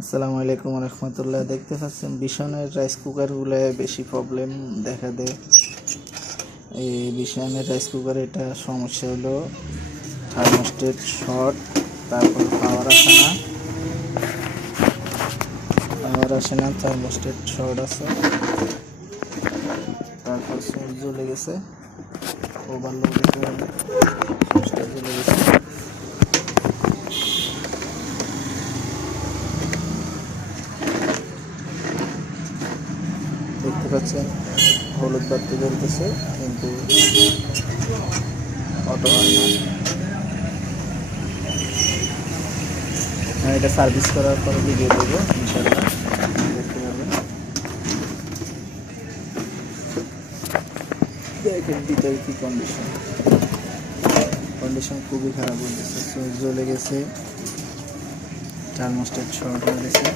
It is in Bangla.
আসসালামু আলাইকুম রহমতুল্লাহ। দেখতে পাচ্ছেন বিশনের রাইস কুকারগুলো বেশি প্রবলেম দেখা দেয়। এই বিশনের রাইস কুকার এটা সমস্যা হলো থার্মোস্টেট শর্ট, তারপর পাওয়ার আসে না, থার্মোস্টেট শর্ট আছে, তারপর সুইচ জ্বলে গেছে, ওভারলোড দিতে হবে, সুইচটা জ্বলে গেছে। দেখতে পাচ্ছেন হলুদ বাতি জ্বলতেছে কিন্তু অটো হয় না। এটা সার্ভিস করার পরে ভিডিও দেবো ইনশাল্লাহ, দেখতে পারবেন। দেখেন ভিতরে কি কন্ডিশন খুবই খারাপ হয়ে গেছে, সুইচ জ্বলে গেছে, থার্মোস্টেট শর্ট হয়ে গেছে।